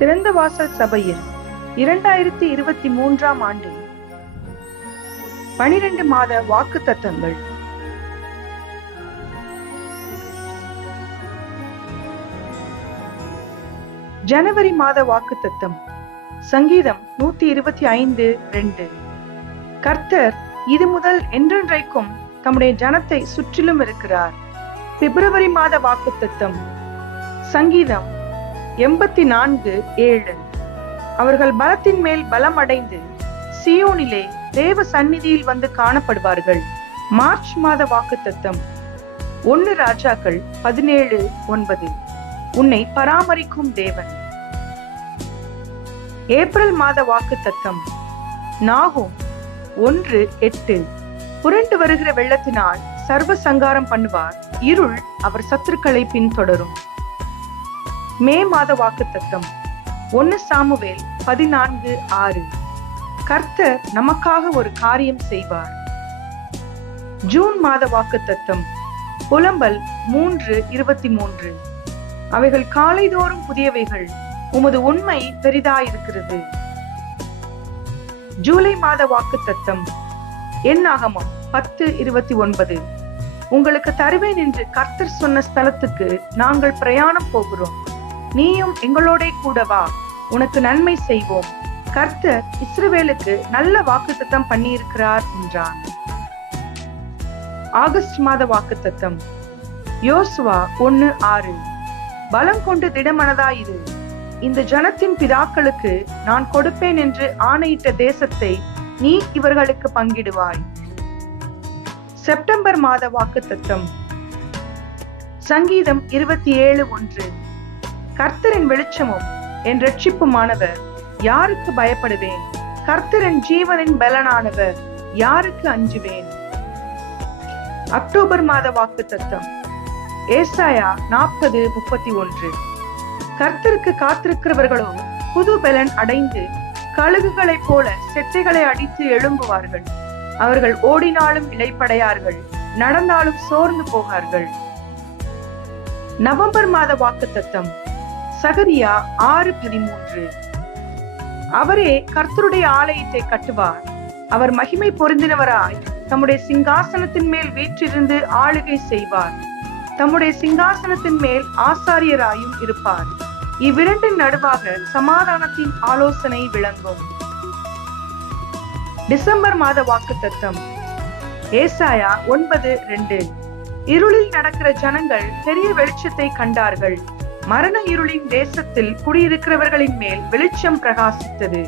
திறந்த வாசல் சபையில் 2023ஆம் ஆண்டில் 12 மாத வாக்குத்தத்தங்கள். ஜனவரி மாத வாக்குத்தத்தம் சங்கீதம் 125:2. கர்த்தர் இது முதல் என்றென்றைக்கும் தம்முடைய ஜனத்தை சுற்றிலும் இருக்கிறார். பிப்ரவரி மாத வாக்குத்தத்தம் சங்கீதம் 84:7. அவர்கள் பலத்தின் மேல் பலம் அடைந்து சியோனிலே தேவ சந்நிதியில் வந்து காணப்படுவார்கள். மார்ச் மாத வாக்குத்தத்தம் 1 ராஜாக்கள் 17:9. உன்னை பராமரிக்கும் தேவன். ஏப்ரல் மாத வாக்குத்தத்தம் நாகூம் 1:8. புரண்டு வருகிற வெள்ளத்தினால் சர்வ சங்காரம் பண்ணுவார், இருள் அவர் சத்துருக்களை பின்தொடரும். மே மாத வாக்குத்தத்தம் 1 சாமுவேல் 14:6. கர்த்தர் நமக்காக ஒரு காரியம் செய்வார். ஜூன் மாத வாக்குத்தத்தம் புலம்பல் 3:23. அவைகள் காலைதோறும் புதியவைகள், உமது உண்மை பெரிதாயிருக்கிறது. ஜூலை மாத வாக்குத்தத்தம் என்னாகமம் 10:29. உங்களுக்கு தருவேன் என்று கர்த்தர் சொன்ன ஸ்தலத்துக்கு நாங்கள் பிரயாணம் போகிறோம், நீயும் எங்களோட கூட வா, உனக்கு நன்மை செய்வோம். கர்த்தர் இஸ்ரவேலுக்கு நல்ல வாக்குத்தத்தம் பண்ணியிருக்கிறார் என்றான். ஆகஸ்ட் மாத வாக்குத்தத்தம் யோசுவா 1:6. பலம் கொண்டு திடமனதாயிரு, இந்த ஜனத்தின் பிதாக்களுக்கு நான் கொடுப்பேன் என்று ஆணையிட்ட தேசத்தை நீ இவர்களுக்கு பங்கிடுவாய். செப்டம்பர் மாத வாக்குத்தத்தம் சங்கீதம் 27:1. கர்த்தரின் வெளிச்சமும் என் இரட்சிப்புமானவர், யாருக்கு பயப்படுவேன்? கர்த்தரின் ஜீவனின் பலனானவர், யாருக்கு அஞ்சுவேன்? அக்டோபர் மாத வாக்குத்தத்தம் ஏசாயா 40:31. கர்த்தருக்கு காத்திருக்கிறவர்களோ புது பலன் அடைந்து கழுகுகளைப் போல செட்டைகளை அடித்து எழும்புவார்கள். அவர்கள் ஓடினாலும் இளைப்படையார்கள், நடந்தாலும் சோர்ந்து போகார்கள். நவம்பர் மாத வாக்குத்தத்தம் சகரியா 6:13. அவரே கர்த்தருடைய ஆலயத்தை கட்டுவார், அவர் மகிமை பொருந்தினவராய் தம்முடைய சிங்காசனத்தின் மேல் வீற்றிருந்து ஆளுகை செய்வார். தம்முடைய சிங்காசனத்தின் மேல் ஆசாரியராயும் இருப்பார். இவ்விரண்டின் நடுவாக சமாதானத்தின் ஆலோசனை விளங்கும். டிசம்பர் மாத வாக்குத்தத்தம் ஏசாயா 9:2. இருளில் நடக்கிற ஜனங்கள் பெரிய வெளிச்சத்தை கண்டார்கள், மரண இருளின் தேசத்தில் குடியிருக்கிறவர்களின் மேல் வெளிச்சம் பிரகாசித்தது.